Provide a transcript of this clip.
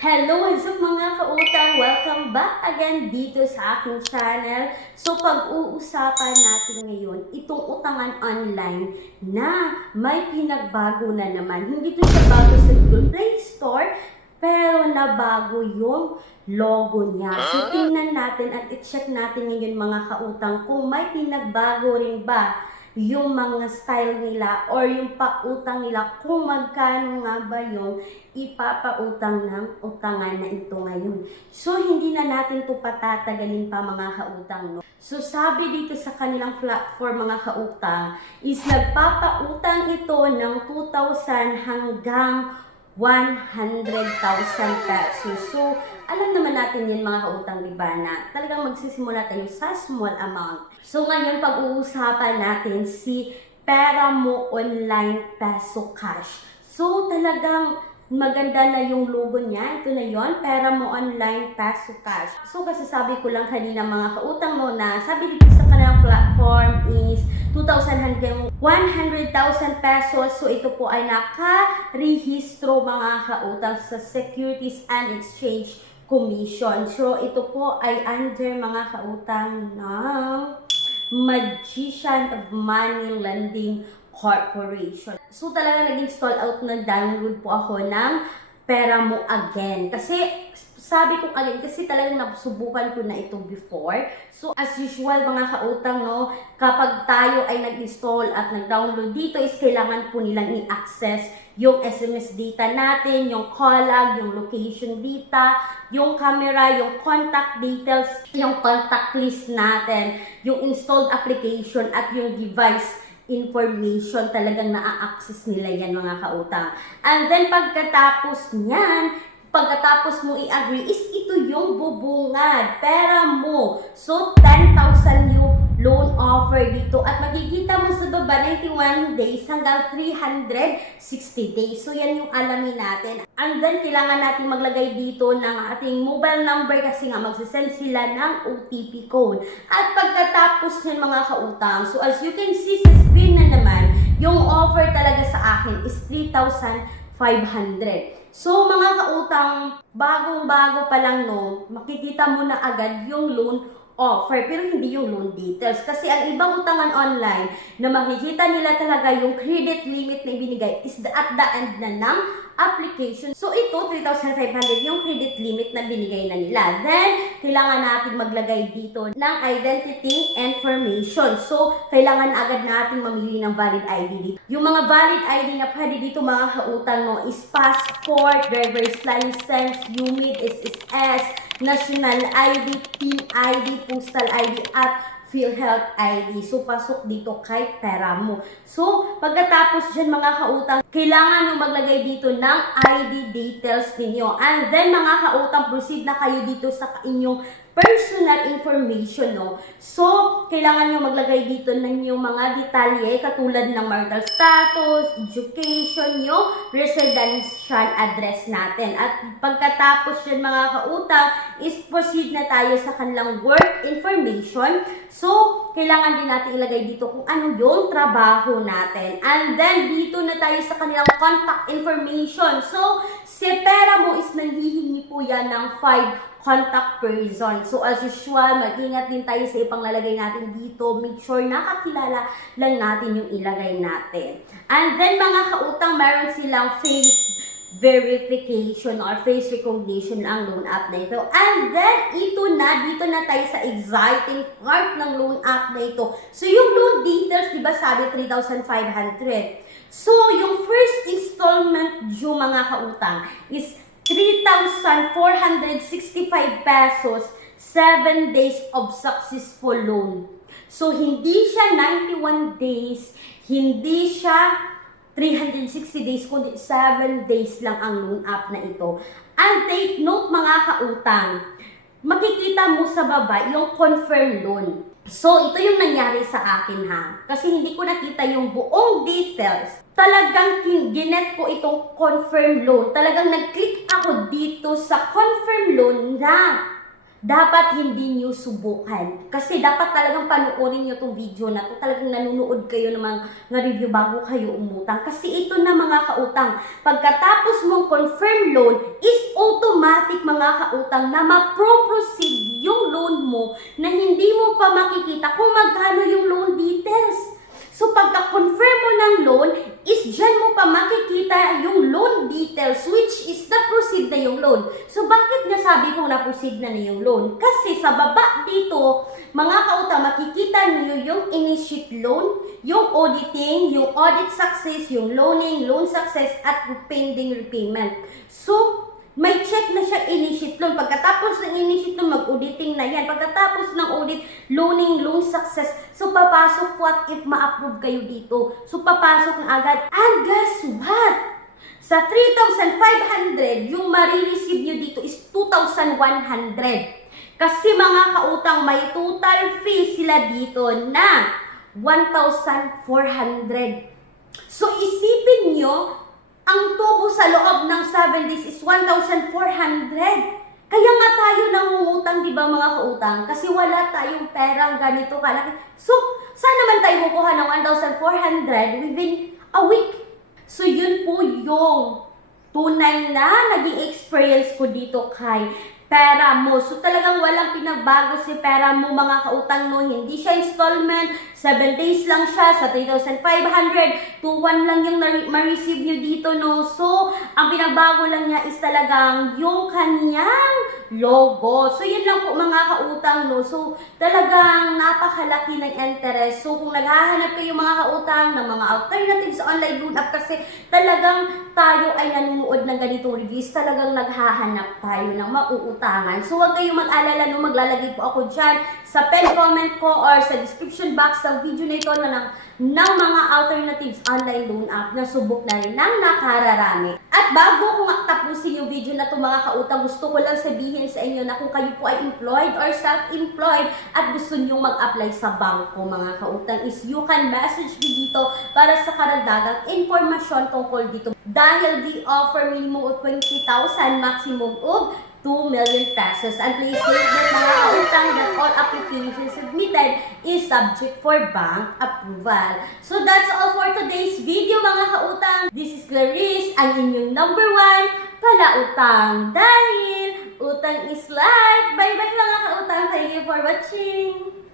Hello, what's up mga kautang? Welcome back again dito sa aking channel. So pag-uusapan natin ngayon, itong utangan online na may pinagbago na naman. Hindi to siya bago sa Google Play Store, pero nabago yung logo niya. So tingnan natin at i-check natin ngayon mga kautang kung may pinagbago rin ba yung mga style nila or yung pautang nila, kung magkano nga ba yung ipapautang ng utangan na ito ngayon. So hindi na natin to patatagalin pa mga kautang, no? So sabi dito sa kanilang platform mga kautang is nagpapautang ito ng 2,000 hanggang 100,000 pesos. So, alam naman natin yan mga kautang, diba, na talagang magsisimula tayo sa small amount. So, ngayon pag-uusapan natin si Pera Mo Online Peso Cash. So, talagang maganda na yung logo niya. Ito na yon, Pera Mo Online Peso Cash. So, kasi sabi ko lang kanina mga kautang mo na sabi dito sa kanilang platform is 2,000 hanggang 100,000 pesos. So, ito po ay nakarehistro mga kautang sa Securities and Exchange Commission. So, ito po ay under mga kautang ng Magician of Money Lending Corporation. So, talaga nag-install out na download po ako ng Pera Mo again. Kasi, sabi ko again, kasi talagang nasubukan ko na ito before. So, as usual mga kautang, no, kapag tayo ay nag-install at nag-download dito is kailangan po nilang i-access yung SMS data natin, yung call log, yung location data, yung camera, yung contact details, yung contact list natin, yung installed application at yung device information, talagang na-access nila yan mga kautang. And then pagkatapos niyan, pagkatapos mo i-agree is ito yung bubungad, pera mo. So 10,000 yung loan offer dito at makikita mo sa baba 91 days hanggang 360 days. So yan yung alamin natin. And then kailangan natin maglagay dito ng ating mobile number kasi nga magsisend sila ng OTP code. At pagkatapos nyan mga kautang, so as you can see sa screen na naman, yung offer talaga sa akin is 3,500. So mga kautang, bagong-bago pa lang, no, makikita mo na agad yung loan offer pero hindi yung loan details. Kasi ang ibang utangan online na makikita nila talaga yung credit limit na ibinigay is at the end na ng application. So ito, 3,500 yung credit limit na binigay na nila. Then, kailangan natin maglagay dito ng identity information. So, kailangan agad natin mamili ng valid ID dito. Yung mga valid ID na pwede dito mga kautang, no, is passport, driver's license, UMID, SSS, national ID, PIN ID, postal ID, at PhilHealth ID. So, pasok dito kay Pera Mo. So, pagkatapos dyan mga kautang, kailangan nyo maglagay dito ng ID details ninyo. And then mga kautang, proceed na kayo dito sa inyong personal information, no? So, kailangan nyo maglagay dito ng inyong mga detalye katulad ng marital status, education, yung residential address natin. At pagkatapos yan mga kautang, is proceed na tayo sa kanilang work information. So, kailangan din natin ilagay dito kung ano yung trabaho natin. And then, dito na tayo sa kanilang contact information. So, si Pera Mo is nanghihingi po yan ng 5 contact person. So, as usual, mag-ingat din tayo sa ipang lalagay natin dito. Make sure nakakilala lang natin yung ilagay natin. And then, mga kautang, meron silang face verification or face recognition ang loan app na ito. And then, dito na tayo sa exciting part ng loan app na ito. So, yung loan details, di ba sabi 3,500? So, yung first installment due mga kautang is 3,465 pesos, 7 days of successful loan. So, hindi siya 91 days, hindi siya 360 days, kundi 7 days lang ang loan app na ito. And take note mga kautang, makikita mo sa baba yung confirm loan. So, ito yung nangyari sa akin ha. Kasi hindi ko nakita yung buong details. Talagang ginet ko itong confirm loan. Talagang nag-click ako dito sa confirm loan na dapat hindi nyo subukan. Kasi dapat talagang panoorin nyo itong video na to. Talagang nanonood kayo ng mga review bago kayo umutang. Kasi ito na mga kautang, pagkatapos mong confirm loan is automatic mga kautang na ma-proceed yung loan mo na hindi mo pa makikita kung magkano yung loan details. So pagka-confirm mo ng loan, is dyan mo pa makikita yung loan details, which is na-proceed na yung loan. So bakit nasabi kong na-proceed na yung loan? Kasi sa baba dito, mga kautang, makikita niyo yung initiate loan, yung auditing, yung audit success, yung loaning, loan success, at pending repayment. So, may check na siya initiate loan. Pagkatapos ng initiate loan, mag-auditing na yan. Pagkatapos ng audit, loaning, loan success. So, papasok what if ma-approve kayo dito. So, papasok na agad. And guess what? Sa 3,500, yung marireceive nyo dito is 2,100. Kasi mga kautang, may total fee sila dito na 1,400. So, isipin nyo, ang tubo sa loob ng 7 days is 1,400. Kaya nga tayo nangungutang, di ba mga kautang? Kasi wala tayong perang ganito kalaki. So, saan naman tayo kukuha ng 1,400 within a week? So, yun po yung tunay na naging experience ko dito kay pera mo. So, talagang walang pinagbago si pera mo, mga kautang, no? Hindi siya installment, 7 days lang siya, sa 3,500, 2,1 lang yung ma-receive nyo dito, no? So, ang pinagbago lang niya is talagang yung kanyang logo. So, yun lang po, mga kautang, no? So, talagang napakalaki ng interest. So, kung naghahanap kayo, mga kautang, ng mga alternatives sa online loan app, kasi talagang tayo ay nanonood ng ganitong reviews, talagang naghahanap tayo ng mauutangan. So, huwag kayong mag-alala, no? Maglalagay po ako dyan sa pen comment ko or sa description box ng video na ito ng mga alternatives online loan app na subok na rin ng nakararami. At bago ko tapusin yung video na ito, mga kautang, gusto ko lang sabihin sa inyo na kung kayo po ay employed or self-employed at gusto nyo mag-apply sa bangko, mga kautang, is you can message me dito para sa karagdagang informasyon tungkol dito. Dahil they offer minimum of 20,000, maximum of 2 million pesos. And please note that, mga kautang, that all applications submitted is subject for bank approval. So that's all for today's video, mga kautang. This is Clarice, ang inyong number 1 palautang. Dahil utang is life. Bye-bye, mga kautang. Thank you for watching.